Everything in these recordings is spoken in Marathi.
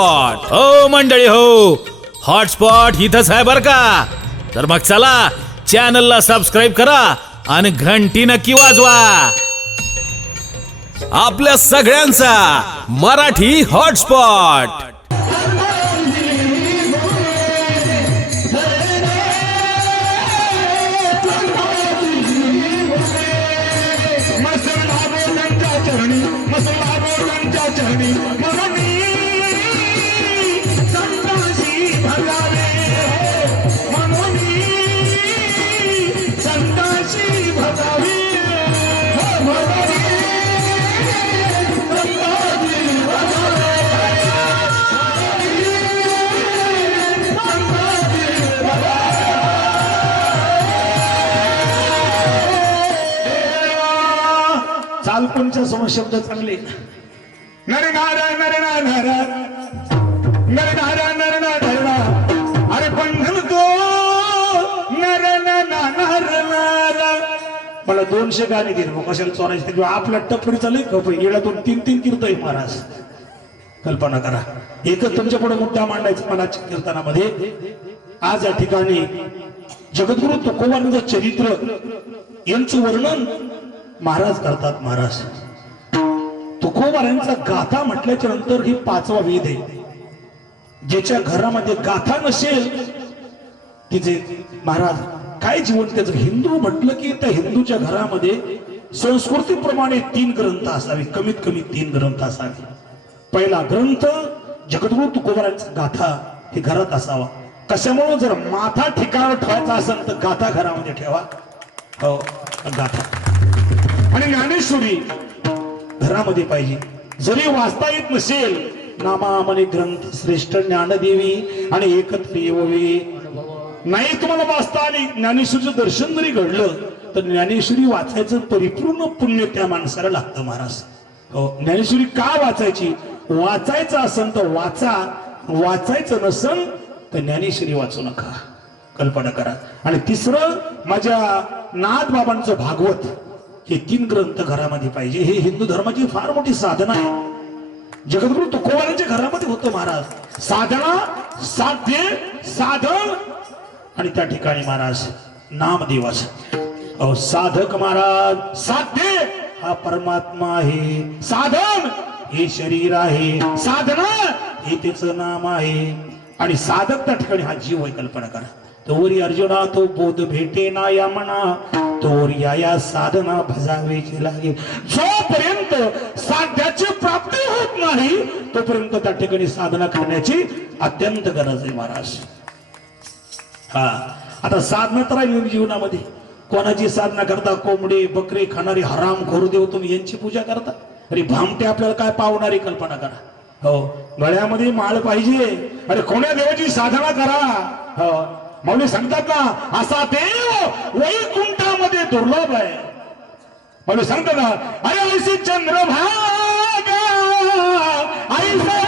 हो मंडळी हो, हॉटस्पॉट इथंच आहे बर का. तर मग चला चॅनलला सबस्क्राईब करा आणि घंटी नक्की वाजवा. आपल्या सगळ्यांचा मराठी हॉटस्पॉट. चालकोंच्या समोर शब्द चांगले. नरे नारायण नरे नारायण नरे नारायण नरे नारायण. अरे पण म्हणतो नरे नारायण. मला 200 गाणी दिली मग कशाला चोरायचे. आपल्या टपरी चालू कप येळा 2-3 कीर्तय महाराज. कल्पना करा, एकच तुमच्या पुढे मुद्दा मांडायचा मनाच्या कीर्तनामध्ये. आज या ठिकाणी जगद्गुरु तुकोबांचं चरित्र यांचं वर्णन महाराज करतात. महाराज तुकोबारांचा गाथा म्हटल्याच्या नंतर ही 5वा वेद आहे. ज्याच्या घरामध्ये गाथा नसेल तिचे महाराज काय जीवन त्याचं. हिंदू म्हटलं की त्या हिंदूच्या घरामध्ये संस्कृतीप्रमाणे 3 ग्रंथ असावे, कमीत कमी 3 ग्रंथ असावे. पहिला ग्रंथ जगद्गुरु तुकोबारांचा गाथा हे घरात असावा. कशामुळे जर माथा ठिकाणावर ठेवायचा असेल तर गाथा घरामध्ये ठेवा. हो, गाथा आणि ज्ञानेश्वरी घरामध्ये पाहिजे. जरी वाचता येत नसेल नामामणी ग्रंथ श्रेष्ठ ज्ञानदेवी आणि एकत्र येववे. नाही तुम्हाला वाचता आणि ज्ञानेश्वरीचं दर्शन जरी घडलं तर ज्ञानेश्वरी वाचायचं परिपूर्ण पुण्य त्या माणसाला लागतं. महाराज हो, ज्ञानेश्वरी का वाचायची. वाचायचं असेल तर वाचा, वाचायचं नसेल तर ज्ञानेश्वरी वाचू नका. कल्पना करा. आणि तिसरं माझ्या नाथ बाबांचं भागवत. हे 3 ग्रंथ घरामध्ये पाहिजे. हे हिंदू धर्माची फार मोठी साधना आहे. जगद्गुरु तुकोबारांच्या घरामध्ये होतं महाराज. साधना, साध्य, साधन आणि त्या ठिकाणी महाराज नामदेवाच. साधक महाराज, साध्य हा परमात्मा आहे, साधन हे शरीर आहे, साधना हे त्याचं नाम आहे आणि साधक त्या ठिकाणी हा जीव आहे. कल्पना करा. तोरी अर्जुना तो बोध भेटे ना या म्हणा, तोर या साधना भजावेची लागेल. जोपर्यंत साध्याची प्राप्ती होत नाही तोपर्यंत त्या ठिकाणी साधना करण्याची अत्यंत गरज आहे महाराज. हा, आता साधना तर आहे जीवनामध्ये. कोणाची साधना करता. कोंबडे बकरे खाणारे हराम खोर देव तुम्ही यांची पूजा करता. अरे भामटे आपल्याला काय पावणारी. कल्पना करा. हो, गळ्यामध्ये माळ पाहिजे. अरे कोण्या देवाची साधना करा. हो, माऊली सांगतात ना असा देव वैकुंठामध्ये दुर्लभ आहे. माऊली सांगतात ना अरे ऐसी चंद्रभागा ऐसा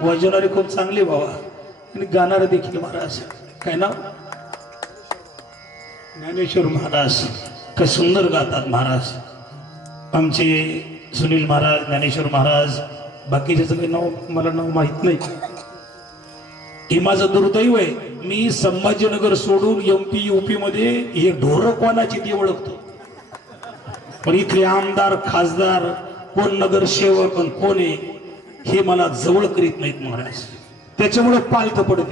वाजवणारे खूप चांगले बाबा आणि गाणारे देखील महाराज. काय नाव ज्ञानेश्वर महाराज. काय सुंदर गातात महाराज. आमचे सुनील महाराज, ज्ञानेश्वर महाराज. बाकीच्याचं काही नाव मला नाव माहित नाही. हे माझं दुर्दैव आहे. मी संभाजीनगर सोडून MP UP मध्ये हे ढोरकवानाची ती ओळखतो. पण इथले आमदार खासदार कोण नगरसेवक आणि कोण आहे हे मला जवळ करीत नाहीत महाराज. त्याच्यामुळे पालथ पडत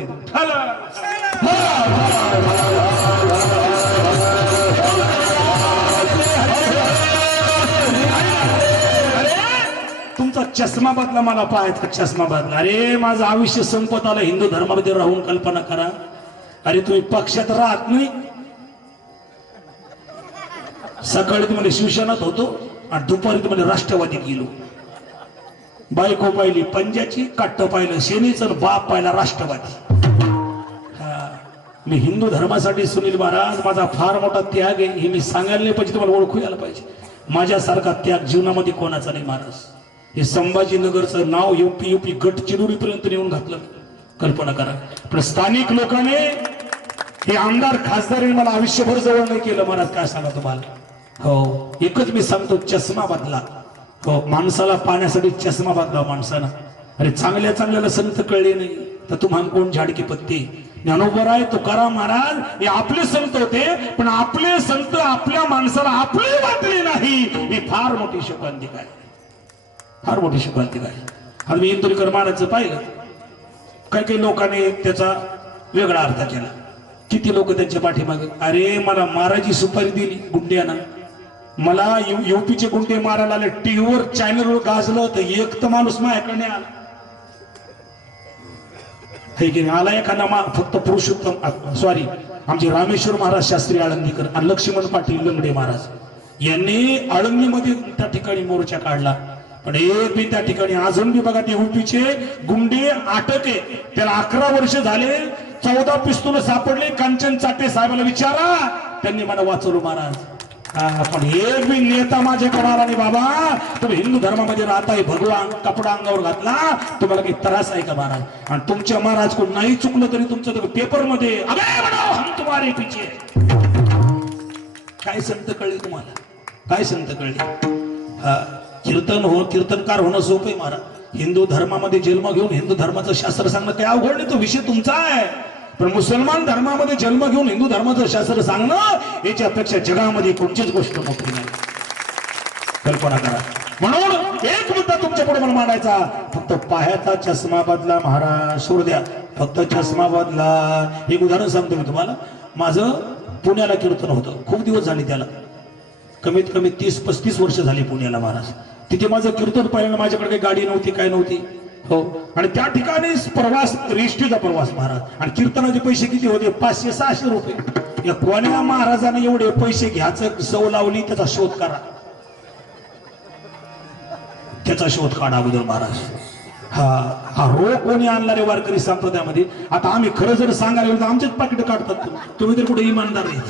तुमचा चष्मा बदला, मला पाहायचा चष्मा बदला. अरे माझं आयुष्य संपत आलं हिंदू धर्मामध्ये राहून. कल्पना करा, अरे तुम्ही पक्षात राहत नाही. सकाळी तुम्हाला शिवसेनात होतो आणि दुपारी तुम्हाला राष्ट्रवादीत गेलो. बायको पाहिली पंजाची, काट्ट पाहिलं सेनेचं, बाप पाहिला राष्ट्रवादी. मी हिंदू धर्मासाठी सुनील महाराज माझा फार मोठा त्याग आहे हे मी सांगायला नाही पाहिजे, तुम्हाला ओळखू यायला पाहिजे. माझ्यासारखा त्याग जीवनामध्ये कोणाचा नाही महाराज. हे संभाजीनगरचं नाव यूपी गडचिरोली पर्यंत नेऊन घातलं. कल्पना करा. पण स्थानिक लोकांनी हे आमदार खासदारांनी मला आयुष्यभर जवळ नाही केलं महाराज. काय सांगा तुम्हाला. हो एकच मी सांगतो, चष्मा बदला. हो माणसाला पाहण्यासाठी चष्मा बदला माणसानं. अरे चांगल्या चांगल्याला संत कळले नाही तर तुम्हाला कोण झाडकी पत्ती. ज्ञानोबराय तुकाराम महाराज हे आपले संत होते, पण आपले संत आपल्या माणसाला आपले वाटले नाही. ही फार मोठी शोकांतिका आहे, फार मोठी शोकांतिका आहे. आज मी इंदुरीकर महाराजचं पाहिलं, काही लोकांनी त्याचा वेगळा अर्थ केला. किती लोक त्यांच्या पाठीमागे. अरे मला मारायची सुपारी दिली गुंड्यानं, मला यूपीचे गुंडे मारायला आले, टीव्हीवर चॅनलवर गाजलं तर एक तर माणूस माझ्याकडे आला हे की आला एखादा फक्त पुरुषोत्तम सॉरी आमचे रामेश्वर महाराज शास्त्री आळंदीकर आणि लक्ष्मण पाटील लंगडे महाराज यांनी आळंदीमध्ये त्या ठिकाणी मोर्चा काढला. पण एक बी त्या ठिकाणी अजून बी बघा ते यूपीचे गुंडे अटक आहे. त्याला 11 वर्ष झाले, 14 पिस्तूल सापडले. कांचन चाटे साहेबांना विचारा, त्यांनी मला वाचवलं महाराज. पण एक बी नेता माझ्याकडे आला नाही. बाबा तुम्ही हिंदू धर्मामध्ये राहताय, भगवान कपडा अंगावर घातला, तुम्हाला काही त्रास आहे का महाराज. आणि तुमच्या महाराज कोण नाही चुकलं तरी तुमचं पेपर मध्ये हम तुम्हारे पीछे. काय संत कळले तुम्हाला, काय संत कळले. कीर्तनकार होणं सोपं आहे महाराज. हिंदू धर्मामध्ये जन्म घेऊन हिंदू धर्माचं शास्त्र सांगणं काही अवघड नाही, तो विषय तुमचा आहे. पण मुसलमान धर्मामध्ये जन्म घेऊन हिंदू धर्माचं शास्त्र सांगणं याच्यापेक्षा जगामध्ये कोणतीच गोष्ट मोठी नाही. कल्पना करा. म्हणून एक मुद्दा तुमच्या पुढे मला मांडायचा, फक्त पायाचा चष्मा बदला महाराज. सोड द्या, फक्त चष्मा बदला. एक उदाहरण सांगतो मी तुम्हाला. माझं पुण्याला कीर्तन होतं, खूप दिवस झाले त्याला, कमीत कमी 30-35 वर्ष झाली पुण्याला महाराज. तिथे माझं कीर्तन पाहिलं, माझ्याकडे काही गाडी नव्हती, काय नव्हती. हो, आणि त्या ठिकाणी प्रवास, रेष्टीचा प्रवास महाराज. आणि कीर्तनाचे पैसे किती होते, 500-600 रुपये. या कोण्या महाराजाने एवढे पैसे घ्यायचं सव लावली, त्याचा शोध करा, त्याचा शोध काढा अगोदर महाराज. हा रोग कोणी आणणारे वारकरी संप्रदायामध्ये. आता आम्ही खरं जर सांगायला गेलो तर आमचेच पाकिट काढतात. तुम्ही तर कुठे इमानदार नाही.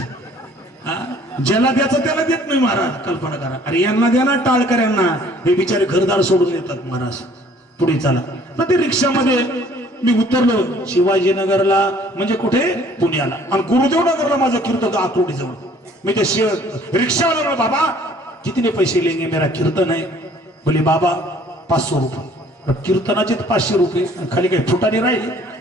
ज्याला द्यायचं त्याला देत नाही महाराज. कल्पना करा. अरे यांना द्या ना, टाळकऱ्यांना. हे बिचारे घरदार सोडून येतात महाराज. पुढे चला ना. ते रिक्षामध्ये मी उतरलो शिवाजीनगरला, म्हणजे कुठे, पुण्याला. आणि गुरुदेव नगरला माझं कीर्तन आकुर्डी जवळ. मी ते रिक्षावाला, बाबा कितने पैसे लेंगे, मेरा कीर्तन है. बोले बाबा 500 रुपये. कीर्तनाचे 500 रुपये, खाली काही फुटाने राहिले.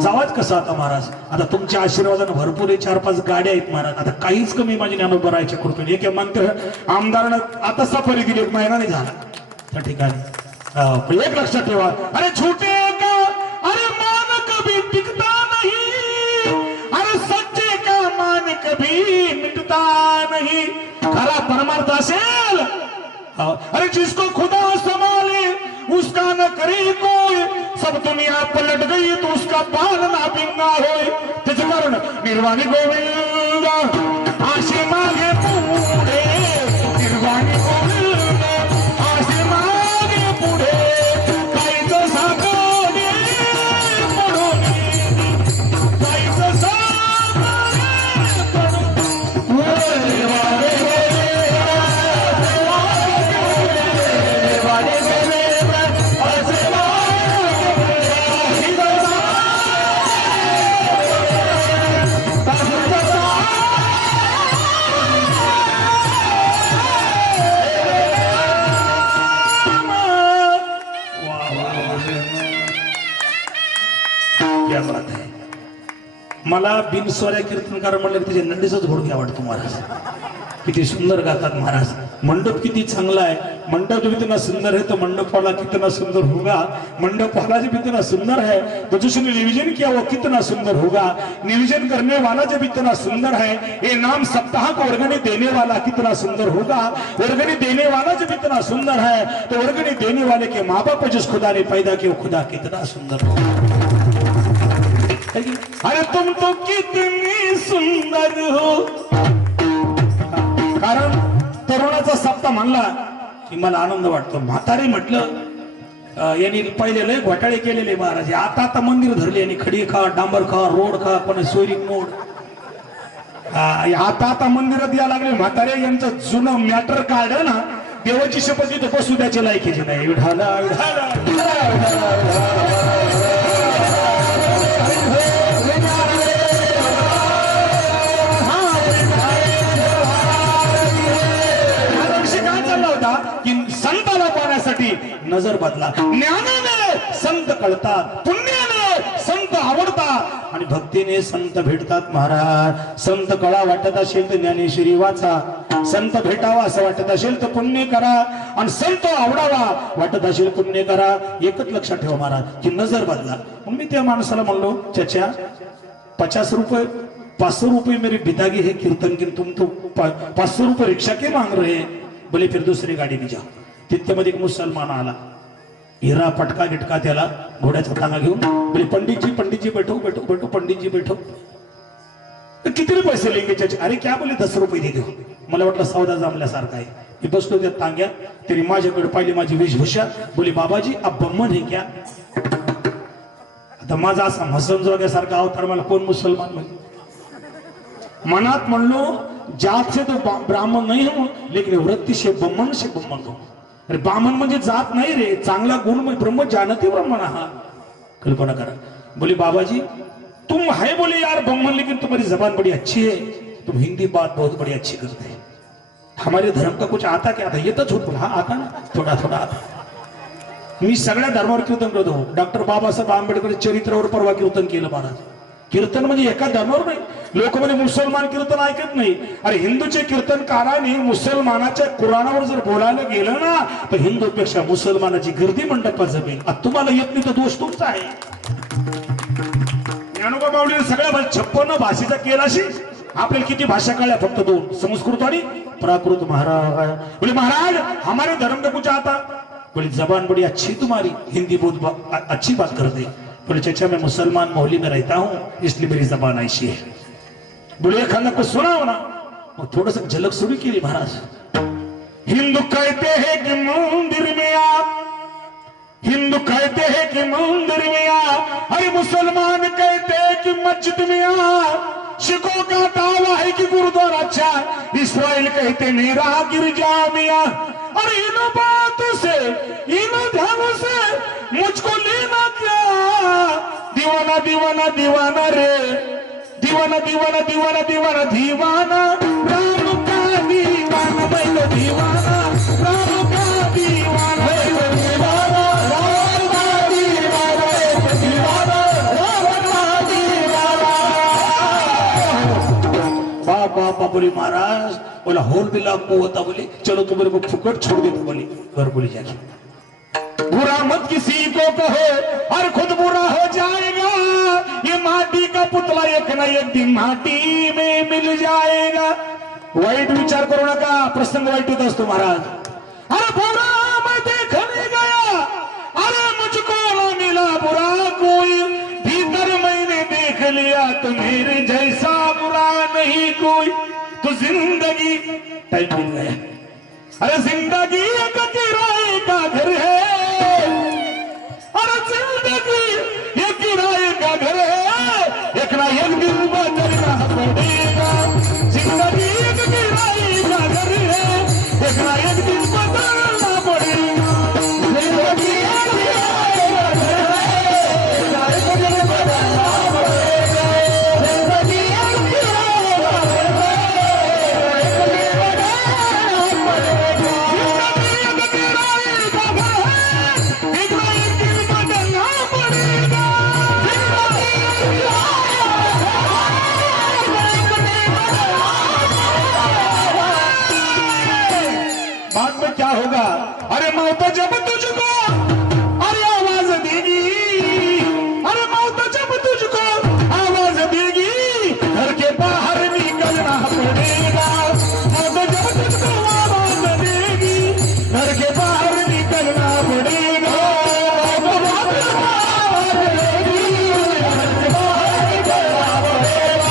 जावाच कसं आता महाराज. आता तुमच्या आशीर्वादानं भरपूर 4-5 गाड्या आहेत महाराज. आता काहीच कमी माझी ज्ञानोबरायच्या कृपेने. एक मंत्र आमदारानं आता सफारी दिली, 1 महिना नाही झाला त्या ठिकाणी. एक लक्षात ठेवा, अरे छोटे का अरे मान कभी टिकता नहीं, अरे सच्चे का मान कभी मिटता नहीं. खरा परमार्थ असेल, अरे जिसको खुदा संभाले उसका न करे कोई. सब दुनिया पलट गई तो उसका पालना बिंगा होय. त्याचं कारण निर्वाणी गोविंद आशी मागे पुढे, निर्वाणी गोविंद आशी मागे पुढे. काहीच सागोने पडून, काहीच सागोने पडून. Bye. मला बिनस्वऱ्या कीर्तनकार म्हणलं की त्याचे नंडीचाच घोडके आवडतो महाराज. किती सुंदर गातात महाराज. मंडप किती चांगला आहे. मंडप जो कितना सुंदर है तो मंडप वाला कितना सुंदर होगा. मंडप वाला जो कितना सुंदर है तो जिसने निवेदन किया वो कितना सुंदर होगा. निवेदन करने वाला जब इतना सुंदर है, ये नाम सप्ताह को वर्गणी देने वाला कितना सुंदर होगा. वर्गणी देने वाला जब इतना सुंदर है तो वर्गणी देने वाले के माँ बाप जिस खुदा ने पैदा किया वो खुदा कितना सुंदर होगा. अरे तुम तो कितनी सुंदर हो. कारण तरुणाचा सप्ताह म्हणला की मला आनंद वाटतो. म्हातारे म्हटलं यांनी पहिले लय घोटाळे केलेले महाराज. आता मंदिर धरले यांनी. खडी खा, डांबर खा, रोड खा, पण सोयरीक मोड. आता मंदिरात या लागले म्हातारे. यांचं जुनं मॅटर काढलं ना, देवाची शपथ इथं बसू द्याची लायकीची नाही. विढाला विढाला की संताला पाहण्यासाठी नजर बदला. ज्ञानाने संत कळतात, पुण्याने संत आवडतात आणि भक्तीने संत भेटतात महाराज. संत कळा वाटत असेल तर ज्ञानेश्वरी वाचा. संत भेटावा असं वाटत असेल तर पुण्य करा. आणि संत आवडावा वाटत असेल पुण्य करा. एकच लक्षात ठेवा महाराज की नजर बदला. मग मी त्या माणसाला म्हणलो, चाचा 50 रुपये 500 रुपये मेरी बिदागी है कीर्तन की, तुम तो 500 रुपये रिक्शा के मांग रहे. बोले फिर दुसरी गाडी में जाओ. तिथ्यामध्ये एक मुसलमान आला. हिरा पटका गिटका त्याला घोड्याचा टांगा घेऊन. बोले पंडित जी बैठो बैठो बैठो पंडित जी बैठो. किती पैसे लेंगे चाचा. अरे क्या बोले 10 रुपये दे दो. मला वाटलं सौदा जमल्यासारखा आहे. मी बसलो त्या टांग्यात. तरी माझ्याकडे पाहिली माझी वेशभूषा. बोले बाबाजी आप बम्मन है क्या. आता माझा असा म्हसन जोग्यासारखा अवतार मला कोण मुसलमान म्हणजे. मनात म्हणलो जात से तो ब्राह्मण नहीं हूं, लेकिन वृत्ति से ब्रह्मण हूं. अरे ब्राह्मण म्हणजे जात नाही रे, चांगला गुण में ब्रह्म जानते ब्राह्मण. हा कल्पना करा. बोले बाबाजी तुम है बोले यार ब्राह्मण, लेकिन तुम्हारी जबान बड़ी अच्छी है. तुम हिंदी बात बहुत बड़ी अच्छी करते हैं. हमारे धर्म का कुछ आता क्या. आता येतच होत. हा आता ना थोडा थोडा आता. मी सगळ्या धर्मावर कीर्तन करतो. डॉक्टर बाबासाहेब आंबेडकर चरित्रावर परवा कीर्तन केलं महाराज. कीर्तन म्हणजे एका धर्मावर नाही. लोक म्हणजे मुसलमान कीर्तन ऐकत नाही. अरे हिंदूचे कीर्तनकारांनी मुसलमानाच्या कुराणावर जर बोलायला गेलं ना तर हिंदूपेक्षा मुसलमानाची गर्दी मंडपात जमेल. तुम्हाला येत नाही तर दोष तुमचा आहे. ज्ञानोबा माऊलीने सगळ्या 56 भाषेचा केलाशी. आपल्याला किती भाषा कळल्या. फक्त 2, संस्कृत आणि प्राकृत. महाराज बोले महाराज हमारे धर्म का कुछ आता. बोले जबान बड़ी अच्छी तुम्हारी, हिंदी बहुत अच्छी बात करते. बोले चाचा मैं मुसलमान मोहल्ले में रहता हूँ इसलिए मेरी जबान ऐसी है. बोले खाना को सुना हो ना. और थोड़ा सा झलक शुरू की महाराज. हिंदू कहते हैं कि मंदिर में आप, हिंदू कहते हैं कि मंदिर में आप, अरे मुसलमान कहते हैं कि मस्जिद में आप. सिखों का दावा है कि गुरुद्वारा अच्छा, इस्राइल कहते मेरा गिरजा में आ. अरे इन बातों से इन ध्यानों से मुझको लेना क्या. दीवाना दीवाना दीवाना रे, दीवाना दीवाना दीवाना दीवाना दीवाना. राम का दीवाना मैं तो दीवाना. राम का दीवाना मैं तो दीवाना. राम का दीवाना मैं तो दीवाना. राम का दीवाना. बाबा बोले महाराज बोला होल बिला को होता. बोले चलो तुम मेरे को फुकट छोड़ दे. बोले घर बोले जाके बुरा मत किसी को कहो और खुद बुरा हो जाएगा. ये माटी का पुतला एक ना एक दिन माटी में मिल जाएगा. वाईट विचार करू नका. प्रसंग वाईट होत असतो महाराज. अरे बुरा मैं देखने गया, अरे मुझको ना मिला बुरा कोई. भीतर मैंने देख लिया तो मेरे जैसा बुरा नहीं कोई. तो जिंदगी टाइम मिल गया. अरे जिंदगी एक किराए का घर है. अरे जिंदगी ये किराए का घर है. एक ना एक दिन बदलना पड़ेगा. जिंदगी एक किराए का घर है. एक ना एक दिन बदलना पड़ेगा. जिंदगी एक किराए का घर है. एक ना एक दिन बदलना पड़ेगा. जिंदगी एक किराए का घर है. एक दिन बदलना पड़ेगा. जिंदगी एक किराए का घर है. एक ना एक दिन बदलना पड़ेगा. जिंदगी एक किराए का घर है. तो क्या होगा, अरे मौत जब तुझको अरे आवाज देगी, अरे मौत जब तुझको आवाज देगी, घर के बाहर निकलना पड़ेगा, मौत जब तुझको आवाज देगी, घर के बाहर निकलना पड़ेगा, मौत जब तुझको आवाज देगी, घर के बाहर निकलना पड़ेगा,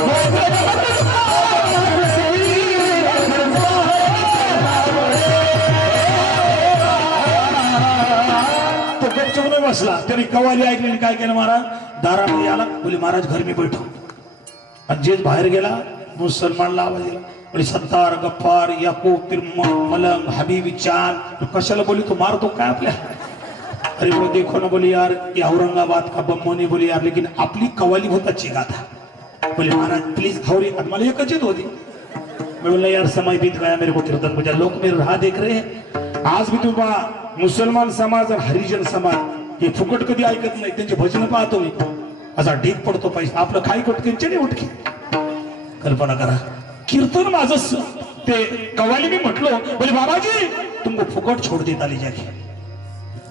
मौत जब तुझको आवाज देगी, घर के बाहर निकलना पड़ेगा। तो गपचूप नाही बसला, त्यांनी कवाली ऐकली आणि काय केलं महाराज, दारामध्ये आला, बोले महाराज घर में बैठो, आणि जेच बाहेर गेला मुसलमानला आवाज दिला, बोले सत्तार गफ्फार याकूब तिरमन मलंग हबीबी चांद, तो कशाला बोली, तो मारतो काय आपल्या, अरे बोले देखो ना, बोले यार ये औरंगाबाद का बम्मोनी, बोले यार लेकिन आपली कवाली बहुत अच्छी गाता, बोले महाराज प्लीज हवरी, मला एकच येत होती, मैं बोला यार समय बीत गया मेरे को कीर्तन बजा, लोग मेरे राह देख रहे हैं, आज भी तुम्हा मुसलमान समाज आणि हरिजन समाज हे फुकट कधी ऐकत नाही, त्यांचे भजन पाहतो मी, असा ढीक पडतो पैसा, आपलं खाई कोटकेंचे नाही उठके, कल्पना करा कीर्तन माझं ते कवाली मी म्हटलो, बोले बाबाजी तुमको फुकट छोड देत आली जागी,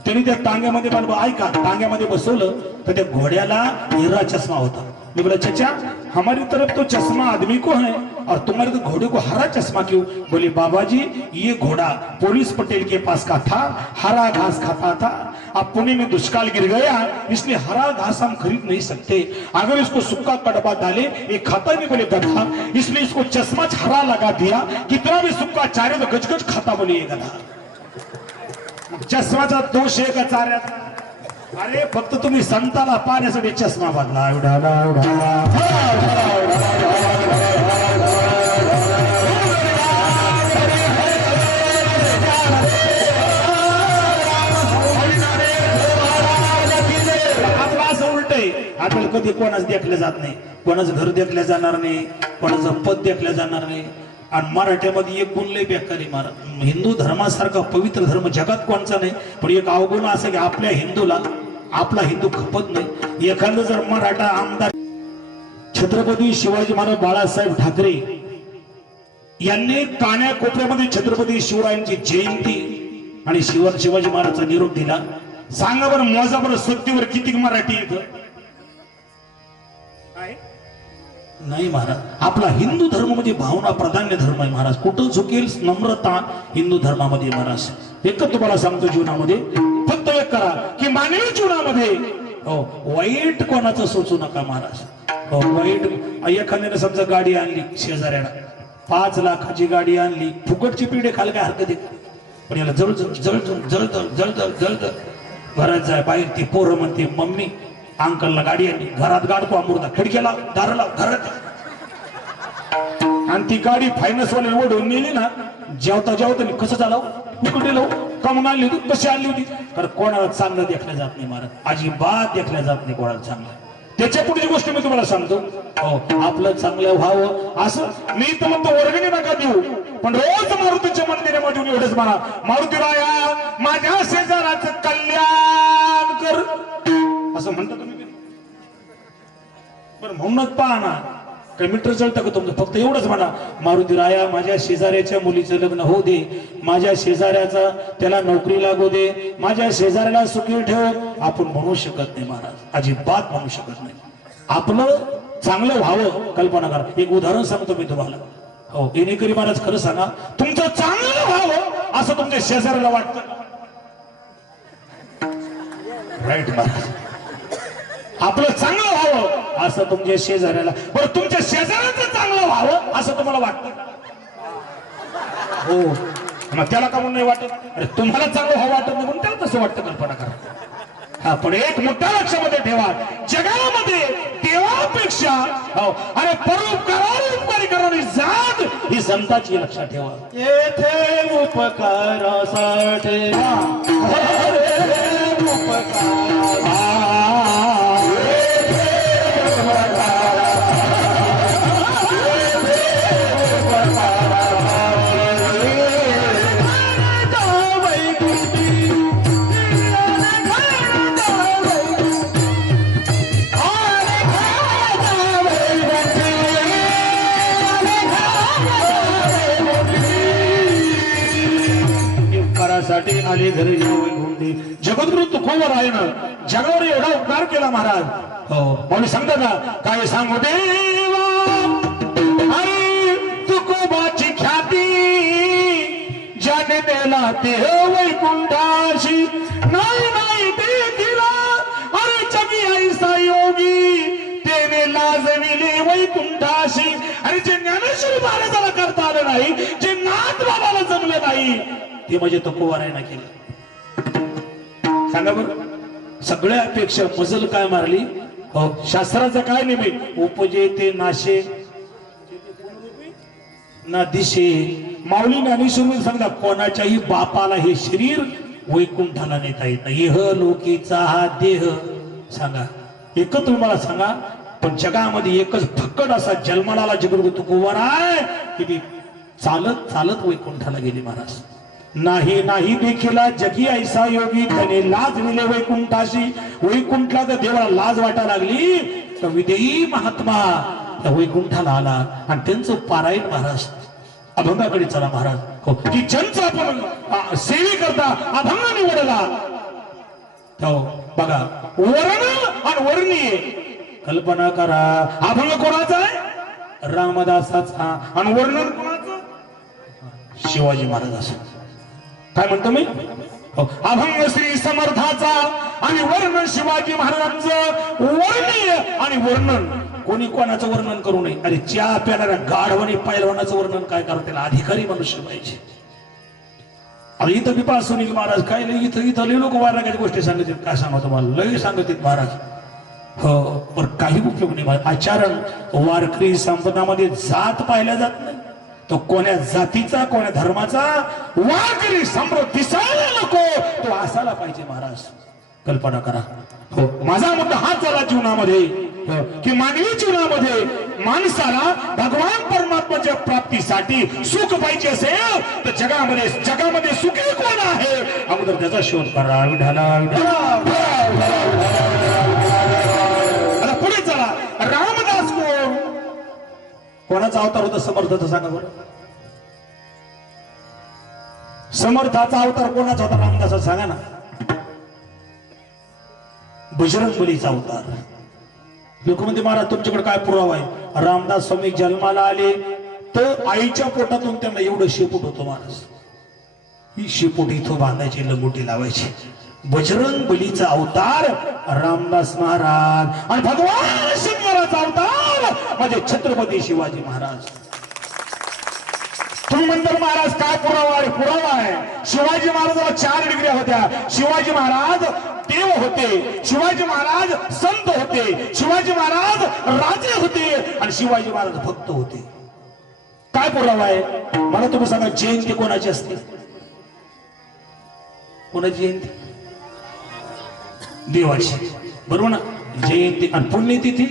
त्यांनी त्या टांग्यामध्ये मला ऐका टांग्यामध्ये बसवलं, तर त्या घोड्याला हिरा चष्मा होता, मैं बोला चचा हमारी तरफ तो चश्मा आदमी को है और तुम्हारे तो घोड़े को हरा चश्मा क्यों, बोले बाबा जी ये घोड़ा पुलिस पटेल के पास का था, हरा घास खाता था, अब पुणे में दुष्काल गिर गया इसलिए हरा घास हम खरीद नहीं सकते, अगर इसको सूखा कड़वा डाले ये खाता नहीं, बोले गधा, इसलिए इसको चश्मा हरा लगा दिया, कितना भी सूखा चारे तो गजगज खाता, बोले ये गधा, चष्माचा दोष आहे का चाऱ्याचा, अरे फक्त तुम्ही संताला पाहण्यासाठी चष्मा बांधला, उडाला उडाला आपलं असं उलट आहे, आपल्याला कधी कोणाच देखलं जात नाही, कोणाचं घर देखलं जाणार नाही, कोणाचं पद देखलं जाणार नाही, आणि मराठ्यामध्ये एक गुण लय बेकारी, हिंदू धर्मासारखा पवित्र धर्म जगात कोणचा नाही, पण एक अवगुण असं की आपल्या हिंदूला आपला हिंदू खपत नाही, एखादं जर मराठा आमदार छत्रपती शिवाजी महाराज बाळासाहेब ठाकरे यांनी कान्याकोपऱ्यामध्ये छत्रपती शिवरायांची जयंती आणि शिवाजी महाराजचा निरोप दिला, सांगा बरं मोजा बरं सुट्टीवर किती मराठी इथं नाही महाराज, आपला हिंदू धर्म म्हणजे भावना प्राधान्य धर्म आहे महाराज, कुठं झुकेल नम्रता हिंदू धर्मामध्ये महाराज, एकच तुम्हाला सांगतो जीवनामध्ये फक्त एक करा की मानवी जीवनामध्ये वाईट कोणाचं सोचू नका महाराज, वाईट एखाद्याने समजा गाडी आणली शेजाऱ्याला 5 लाखाची गाडी आणली, फुकटची पिढे खाल काय हरकत आहे, पण याला जळ जळ जळ जळ जळ जळ जळ जळ जळ घरात जाय, बाहेर ती पोरं म्हणते मम्मी अंकलला गाडी आणली, घरात गाडतो अमृता, खिडक्याला दाराला घरात, आणि ती गाडी फायनान्स वाले ओढून नेली ना, जेवता जेवता कसं चालव कुठे लावू कमून आणली होती, कशी आणली होती, तर कोणाला चांगलं देखलं जात नाही महाराज, अजिबात देखल्या जात नाही कोणाला चांगलं, त्याच्या पुढची गोष्ट मी तुम्हाला सांगतो, हो आपलं चांगलं व्हावं असं मी तर म्हणतो, वर्गणी नका देऊ, पण रोज मारुतीच्या मंदिरामध्ये एवढंच म्हणा, मारुती राया माझ्या शेजाराचं कल्याण कर, असं म्हणता तुम्ही पण म्हणूनच पहा ना, काही मीटर चलतं का तुमचं, फक्त एवढंच म्हणा, मारुती राया माझ्या शेजाऱ्याच्या मुलीचं लग्न होऊ दे, माझ्या शेजाऱ्याचा त्याला नोकरी लागू दे, माझ्या शेजाऱ्याला सुखी ठेव, आपण म्हणू शकत नाही महाराज, अजिबात म्हणू शकत नाही, आपलं चांगलं व्हावं कल्पना करा, एक उदाहरण सांगतो मी तुम्हाला, हो येणेकरी महाराज खरं सांगा, तुमचं चांगलं व्हावं असं तुमच्या शेजाऱ्याला वाटतं, राईट महाराज, आपलं चांगलं व्हावं असं तुमच्या शेजाऱ्याला, बरं तुमच्या शेजाऱ्याचं चांगलं व्हावं असं तुम्हाला वाटतं, हो मग त्याला का म्हणून नाही वाटत, अरे तुम्हाला चांगलं व्हावं वाटत नाही म्हणून त्याला तसं वाटतं, कल्पना करा, हा पण एक मोठा लक्षामध्ये ठेवा, जगामध्ये देवापेक्षा अरे परोपकारी करणारी जात ही संतांची, लक्षात ठेवा, येथे उपकारासाठी उपकारासाठी आले घरी वैकुंठी. जगद्गुरु तुकोबरायानं जगावर एवढा उपकार केला महाराज. हो म्हणून सांगतात ना, काय सांगू देवा अरे तुकोबाची ख्याती ज्याने नेला ते वैकुंठाशी. नाही नाही ते दिला अरे जगी ऐसा योगी त्याने लाजविले वैकुंठाशी. अरे जे ज्ञानेश्वर महाराजाला करता आलं नाही, जे नाथ बाबाला जमलं नाही, ते म्हणजे तुकोबारायानं केलं. सांगा बरं, सगळ्यापेक्षा मजल काय मारली. हो शास्त्राचं काय निमित्त, उपजे ते नाशे ना दिशे. माऊली ज्ञानेश्वर सांगा, कोणाच्याही बापाला हे शरीर वैकुंठाला नेता येत नाही. इह लोकीचा हा देह. सांगा एकच तुम्हाला सांगा, पण जगामध्ये एकच फक्कड असा जन्माला जगद्गुरु तुकोबाराय की ती चालत चालत वैकुंठाला गेली महाराज. नाही नाही देखीला जगी ऐसा योगी त्याने लाज दिले वैकुंठाशी. वैकुंठला तर देवाला लाज वाटा लागली तर विदेही महात्मा त्या वैकुंठाला आला आणि त्यांचं पारायण महाराज अभंगाकडे चला महाराज. हो की ज्यांचं आपण सेवे करता अभंग निवडला. हो बघा, वर्ण आणि वर्णीय कल्पना करा. अभंग कोणाचा आहे, रामदासाचा. आणि वर्णन कोणाचं, शिवाजी महाराजाचं. काय म्हणतो मी, अभंग श्री समर्थाचा आणि वर्णन शिवाजी महाराजांचं. वर्णीय आणि वर्णन कोणी कोणाचं वर्णन करू नये. अरे चहा प्यानाऱ्या गाढवानी पैलवानाचं वर्णन काय करता, त्याला अधिकारी मनुष्य पाहिजे. अरे इथं विपा सुनील महाराज काय लय इथं इथं लय लोक वारणाच्या गोष्टी सांगतात. काय सांगा तुम्हाला, लय सांगतात महाराज. हो पण काही उपयोग नाही. आचरण वारकरी संपदामध्ये जात पाहिल्या जात नाही. तो कोण्या जातीचा कोण्या धर्माचा वारकरी संप्रदाय दिसायला नको, तो असायला पाहिजे महाराज. कल्पना करा. हो माझा मुद्दा हाच झाला जीवनामध्ये की मानवी जीवनामध्ये माणसाला भगवान परमात्म्याच्या प्राप्तीसाठी सुख पाहिजे असेल तर जगामध्ये सुखी कोण आहे अगोदर त्याचा शोध करा. विठाला आता पुढे चला. रामदास कोण, कोणाचा अवतार होता समर्थाचा, सांगा बरं. समर्थाचा अवतार कोणाचा होता, रामदासाचा, सांगा ना. बजरंगबलीचा अवतार. लोक म्हणते महाराज तुमच्याकडे काय पुरावा आहे. रामदास स्वामी जन्माला आले तर आईच्या पोटातून त्यांना एवढं शेपूट होतं महाराज. ही शेपूट इथं बांधायची, लंगोटी लावायची. बजरंगबलीचा अवतार रामदास महाराज आणि भगवान शंकराचा अवतार म्हणजे छत्रपती शिवाजी महाराज. तुम्ही म्हणता महाराज काय पुरावा आहे, पुरावा आहे. शिवाजी महाराजाला 4 डिग्र्या होत्या. शिवाजी महाराज देव होते, शिवाजी महाराज संत होते, शिवाजी महाराज राजे होते आणि शिवाजी महाराज भक्त होते. काय पुरावा आहे मला तुम्ही सांगा. जयंती कोणाची असते, कोणाची जयंती, देवाची, बरोबर ना. जयंती आणि पुण्यतिथी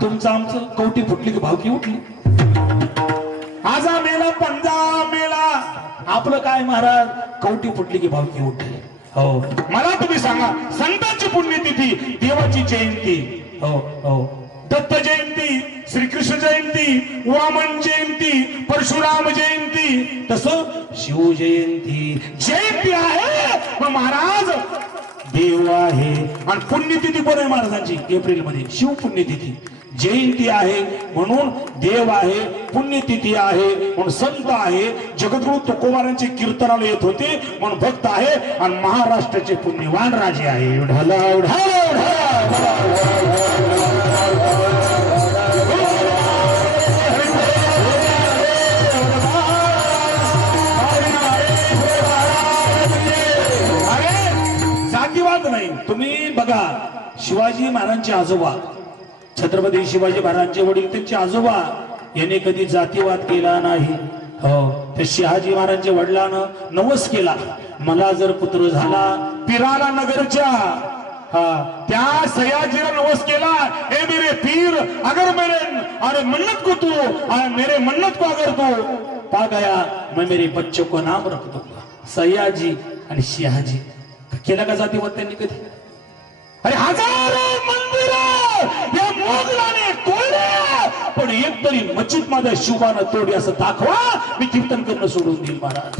तुमचं आमचं कवटी फुटली की भावकी उठली. आजा मेला पंजा मेला, आपलं काय महाराज, कवटी फुटली की भावकी उठली. हो मला तुम्ही सांगा, संतांची पुण्यतिथी, देवाची जयंती. हो हो दत्त जयंती, श्रीकृष्ण जयंती, वामन जयंती, परशुराम जयंती, तसं शिव जयंती. जयंती आहे मग महाराज देव आहे. आणि पुण्यतिथी पण आहे महाराजांची एप्रिल मध्ये, शिव पुण्यतिथी. जयंती आहे म्हणून देव आहे, पुण्यतिथी आहे म्हणून संत आहे. जगद्गुरु तुकोबारांचे कीर्तनाला येत होते म्हणून भक्त आहे. आणि महाराष्ट्राचे पुण्यवान राजे आहे. जातीवाद नाही. तुम्ही बघा, शिवाजी महाराजांचे आजोबा छत्रपती शिवाजी महाराजांचे वडील, त्यांचे आजोबा यांनी कधी जातीवाद केला नाही. हो ते शहाजी महाराजांच्या वडिलांना नवस केला, मला जर पुत्र झाला पिराला नगरच्या त्या सयाजीला नवस केला, ए मेरे पीर अगर मेरे अरे मन्नत को तू मेरे मन्नत को अगर तू पा गया मैं मेरे बच्चों को नाम रख दूंगा. सयाजी आणि शहाजी केला का जातीवाद त्यांनी कधी? अरे हजारो मंदिर या मोगलाने तोडले, पण एक तरी मस्जिद माझ्या शिवानं तोडी असं दाखवा, मी कीर्तन करणं सोडून देईल महाराज.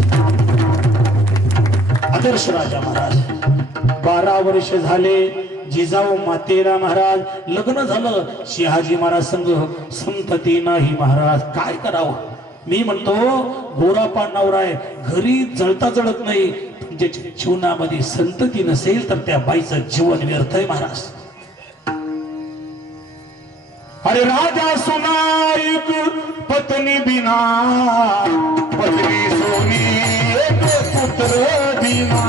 आदर्श राजा महाराज 12 वर्ष झाले जिजाऊ मातेला महाराज लग्न झालं शहाजी महाराज संघ संतती नाही महाराज काय करावं मी म्हणतो गोरापा नवरा आहे घरी जळता जळत नाही ज्याच्या जीवनामध्ये संतती नसेल तर त्या बाईचं जीवन व्यर्थ आहे महाराज अरे राजा सुना एक पत्नी बिना पत्नी सोनी एक पुत्र बिना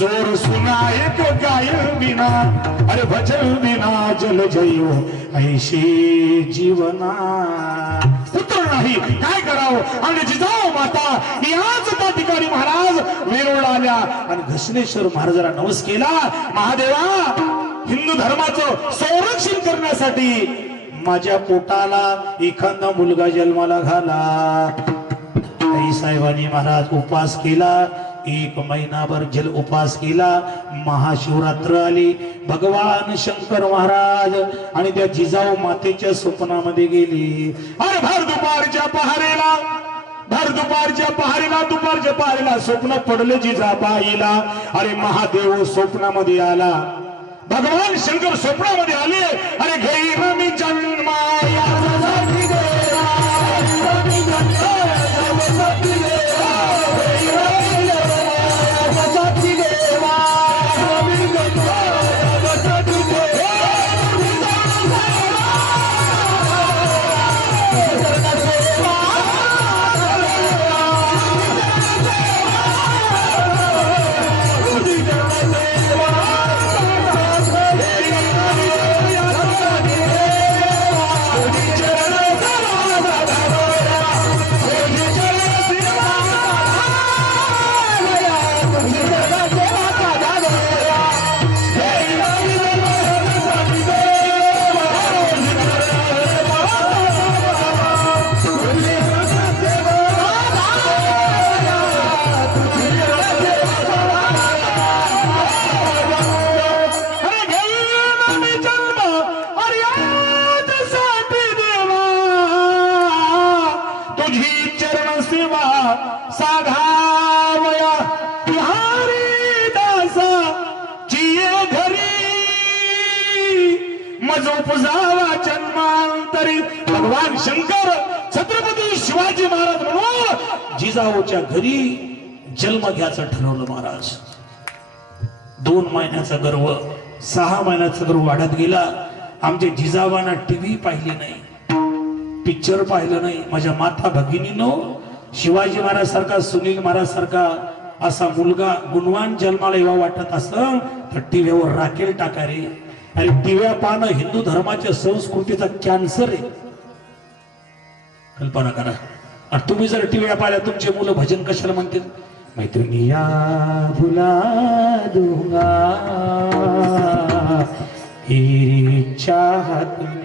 सोर सुना एक गायन बिना अरे भजन बिना जल जयो ऐशी जीवना पुत्र नाही काय करावं आणि जिजाऊ माता याच त्या ठिकाणी महाराज वेरूळ आल्या आणि घसनेश्वर महाराजाला नमस केला महादेवा हिंदू धर्माचं संरक्षण करण्यासाठी माझ्या पोटाला एखादा मुलगा जन्माला घाला आई साहेबांनी महाराज उपास केला 1 महिनाभर जल उपास केला महाशिवरात्र आली भगवान शंकर महाराज आणि त्या जिजाऊ मातेच्या स्वप्नामध्ये गेली अरे भर दुपारच्या पहारेला स्वप्न पडले जिजाबाईला अरे महादेव स्वप्नामध्ये आला भगवान शंकर स्वप्नामध्ये आले अरे घेईन मी जन्माया साधावया बिहारी दासा जिये घरी मज उपजावा जन्मांतरी भगवान शंकर छत्रपती शिवाजी महाराज म्हणून जिजाऊच्या घरी जन्म घ्यायचं ठरवलं महाराज 2 महिन्याचा गर्भ 6 महिन्याचा गर्भ वाढत गेला आमच्या जिजाबांना टीव्ही पाहिली नाही पिक्चर पाहिलं नाही माझ्या माता भगिनीनो शिवाजी महाराज सारखा सुनील महाराज सारखा असा मुलगा गुणवान जन्माला येवा वाटत असं तर टीव्हीवर राखेल टाका रे आणि टीव्या पाहणं हिंदू धर्माच्या संस्कृतीचा कॅन्सर आहे कल्पना करा आणि तुम्ही जर टीव्या पाहिल्या तुमचे मुलं भजन कशाला म्हणतील मैं दुनिया भुला दूंगा ही चाहत में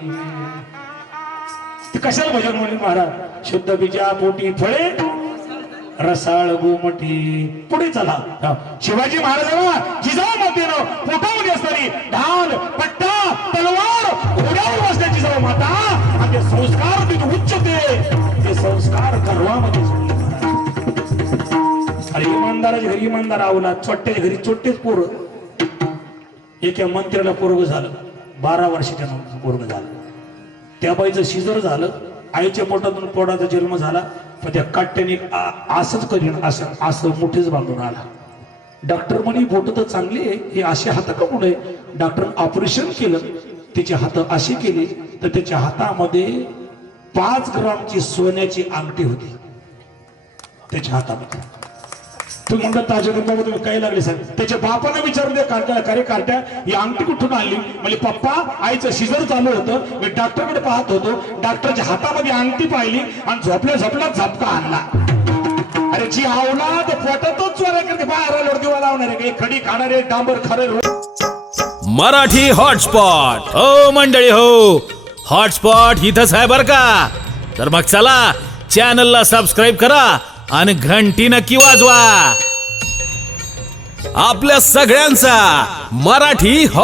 कशाला भजन म्हणेल महाराज शुद्ध बीजा पोटी फळे रसाळ गोमटी पुढे चला शिवाजी महाराजांना जिजाऊ मातेनं पोटामध्ये असणारी ढाल पट्टा तलवार घोड्यावर बसल्या जिजाऊ माता आणि ते संस्कार तिथे उच्चते ते संस्कार गर्वामध्ये अरे इमानदाराच्या घरी इमानदार आवला चोट्याच्या घरी चोट्टेच पोरं एका मंत्र्याला पोरग झालं 12 वर्षाच्या पोरग झालं त्या बाईचं शिजर झालं आईच्या पोटातून पोटाचा जन्म झाला पण त्या काट्याने असंच करीन असं असं मोठेच बांधून आला डॉक्टर म्हणे बोट तर चांगली आहे हे असे हात का पुढे डॉक्टर ऑपरेशन केलं त्याचे हात असे केले तर त्याच्या हातामध्ये 5 ग्रामची सोन्याची अंगठी होती त्याच्या हातामध्ये. तुम्ही म्हणतात ताजेदूर बाबा तुम्ही काय लागले साहेब, त्याच्या बापाने विचारून द्या कार्ट्याला, का रे कार्ट्या ही अंगठी कुठून आणली? म्हणजे पप्पा आईचं शिजर चालू होतं, मी डॉक्टरकडे पाहत होतो, डॉक्टरच्या हातामध्ये अंगठी पाहिली आणि झोपल्या झोपला झपका आणला. अरे जी आवलाद पोटातच चोऱ्या करते, बाहेर आल्यावर दिवा लावणार आहे, खडी खाणारे डांबर खारे. मराठी हॉटस्पॉट हो मंडळी हो, हॉटस्पॉट इथंच आहे बर का. तर मग चला चॅनलला सबस्क्राईब करा आणि घंटी नक्की वाजवा. आपल्या सगळ्यांचा मराठी हॉट